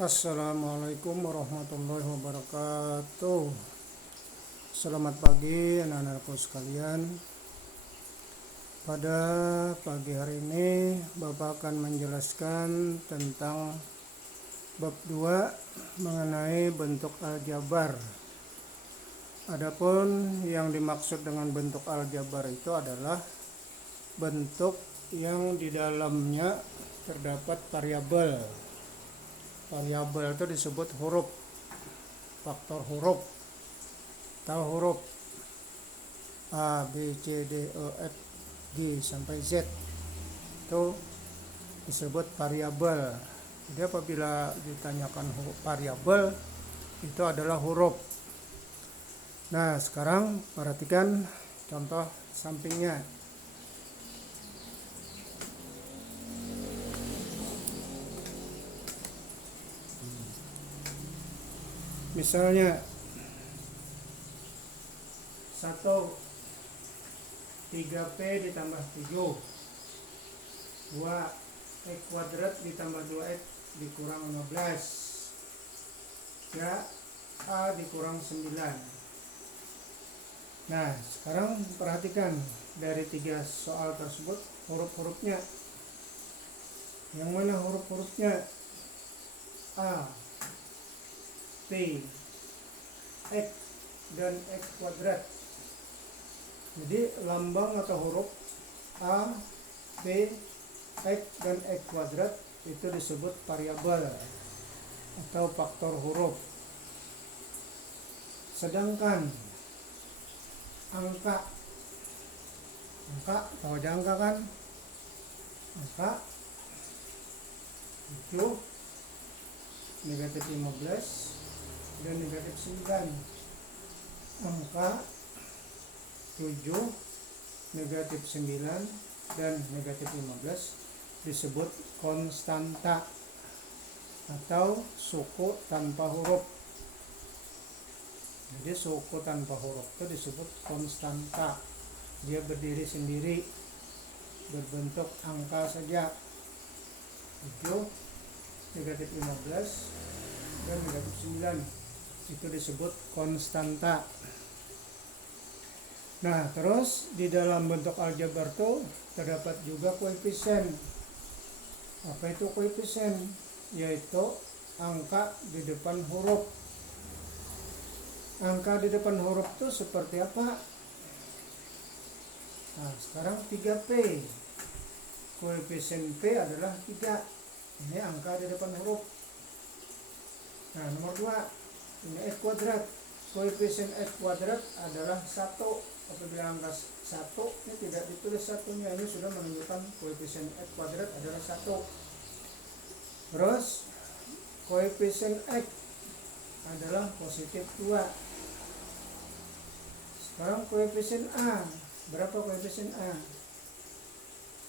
Assalamualaikum warahmatullahi wabarakatuh. Selamat pagi anak-anakku sekalian. Pada pagi hari ini Bapak akan menjelaskan tentang bab 2 mengenai bentuk aljabar. Adapun yang dimaksud dengan bentuk aljabar itu adalah bentuk yang di dalamnya terdapat variabel. Variabel itu disebut huruf, faktor huruf. Tahu huruf A, B, C, D, E, F, G sampai Z itu disebut variabel. Jadi apabila ditanyakan variabel itu adalah huruf. Nah, sekarang perhatikan contoh sampingnya. Misalnya 3P ditambah 7, 2 X kuadrat ditambah 2X dikurang 15, ya, A dikurang 9. Nah, sekarang perhatikan dari 3 soal tersebut huruf-hurufnya. Yang mana huruf-hurufnya? A, P, X, dan X kuadrat. Jadi lambang atau huruf A, P, X, dan X kuadrat itu disebut variabel atau faktor huruf. Sedangkan angka tahu aja angka kan? Angka 7, negatif 15, dan negatif 9. Angka 7, negatif 9, dan negatif 15 disebut konstanta atau suku tanpa huruf. Jadi suku tanpa huruf itu disebut konstanta. Dia berdiri sendiri, berbentuk angka saja. 7, negatif 15, dan negatif 9 itu disebut konstanta. Nah, terus di dalam bentuk aljabar itu terdapat juga koefisien. Apa itu koefisien? Yaitu angka di depan huruf. Angka di depan huruf itu seperti apa? Nah, sekarang 3P. Koefisien P adalah 3. Ini angka di depan huruf. Nah, nomor 2, ini X kuadrat. Koefisien X kuadrat adalah 1. Apabila angka 1 ini tidak ditulis satunya, ini sudah menunjukkan koefisien X kuadrat adalah 1. Terus koefisien X adalah positif 2. Sekarang koefisien A. Berapa koefisien A?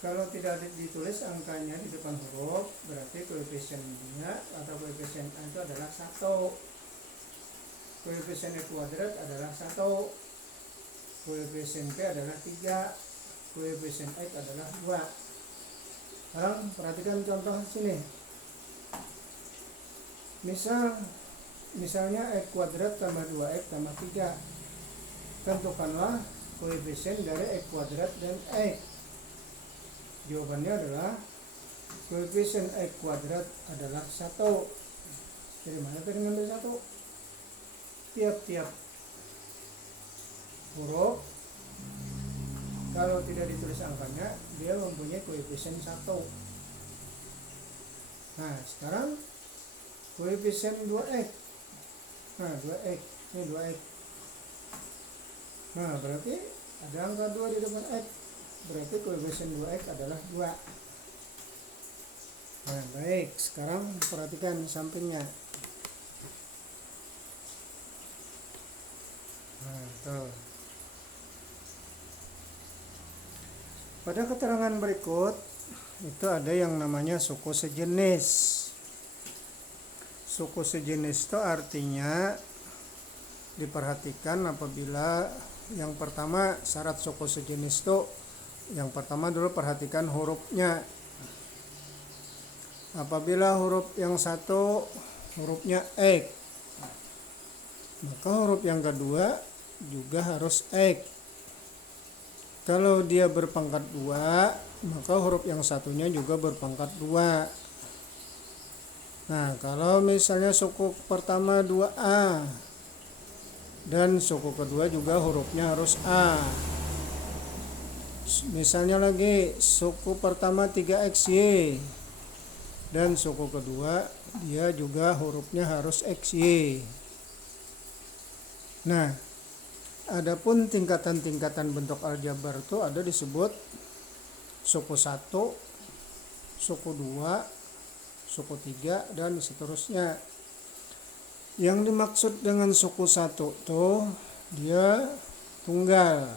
Kalau tidak ditulis angkanya di depan huruf, berarti koefisiennya atau koefisien A itu adalah 1. Koefisien X kuadrat adalah 1. Koefisien P adalah 3. Koefisien X adalah 2. Sekarang perhatikan contoh sini. Misalnya X kuadrat tambah 2X tambah 3. Tentukanlah koefisien dari X kuadrat dan X. Jawabannya adalah koefisien X kuadrat adalah 1. Dari mana tadi ngambil 1? Tiap-tiap huruf kalau tidak ditulis angkanya dia mempunyai koefisien 1. Nah, sekarang koefisien 2X. Nah, 2X. Ini 2X. Nah, berarti ada angka 2 di depan X. Berarti koefisien 2X adalah 2. Nah, baik. Sekarang perhatikan sampingnya. Nah, tuh. Pada keterangan berikut itu ada yang namanya suku sejenis. Suku sejenis itu artinya diperhatikan apabila yang pertama syarat suku sejenis itu yang pertama dulu perhatikan hurufnya. Apabila huruf yang satu hurufnya X. Maka huruf yang kedua juga harus X. Kalau dia berpangkat 2, maka huruf yang satunya juga berpangkat 2. Nah, kalau misalnya suku pertama 2A dan suku kedua juga hurufnya harus A. Misalnya lagi suku pertama 3XY dan suku kedua dia juga hurufnya harus XY. Nah, adapun tingkatan-tingkatan bentuk aljabar itu ada disebut suku 1, suku 2, suku 3 dan seterusnya. Yang dimaksud dengan suku 1 tuh dia tunggal.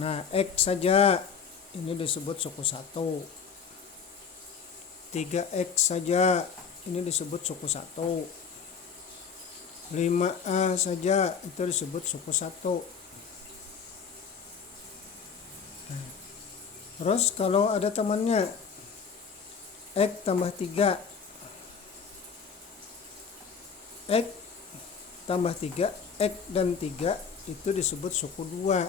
Nah, X saja ini disebut suku 1. 3X saja ini disebut suku 1. 5A saja itu disebut suku 1. Nah, terus kalau ada temannya X tambah 3, X tambah 3, X dan 3 itu disebut suku 2.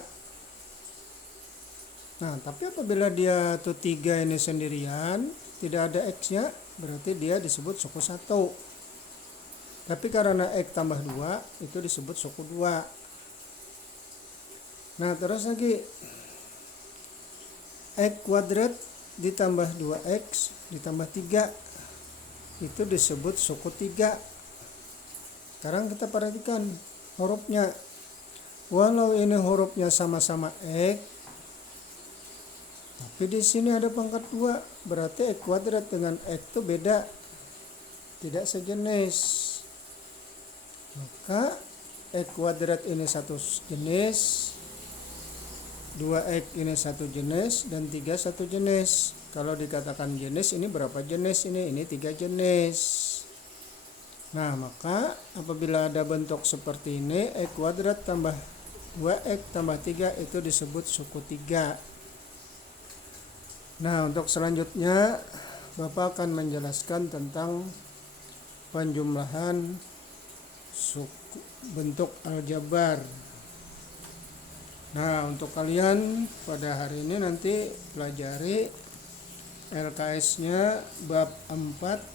Nah, tapi apabila dia tuh 3 ini sendirian, tidak ada X-nya, berarti dia disebut suku 1. Tapi karena X tambah 2, itu disebut suku 2. Nah, terus lagi X kuadrat ditambah 2X ditambah 3, itu disebut suku 3. Sekarang kita perhatikan hurufnya. Walau ini hurufnya sama-sama X, tapi di sini ada pangkat 2, berarti X kuadrat dengan X itu beda, tidak sejenis. Maka X kuadrat ini satu jenis, 2X ini satu jenis, dan 3 satu jenis. Kalau dikatakan jenis, ini berapa jenis ini? Ini 3 jenis. Nah, maka apabila ada bentuk seperti ini, X kuadrat tambah 2X tambah 3 itu disebut suku 3. Nah, untuk selanjutnya Bapak akan menjelaskan tentang penjumlahan suku bentuk aljabar. Nah, untuk kalian pada hari ini nanti pelajari LKS-nya bab 4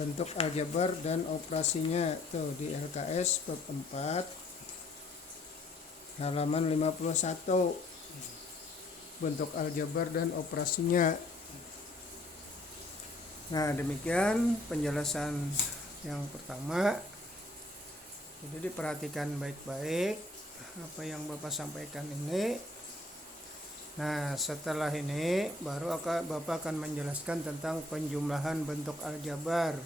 bentuk aljabar dan operasinya. Tuh di LKS bab 4 halaman 51, bentuk aljabar dan operasinya. Nah, demikian penjelasan yang pertama. Jadi diperhatikan baik-baik apa yang Bapak sampaikan ini. Nah, setelah ini baru Bapak akan menjelaskan tentang penjumlahan bentuk aljabar.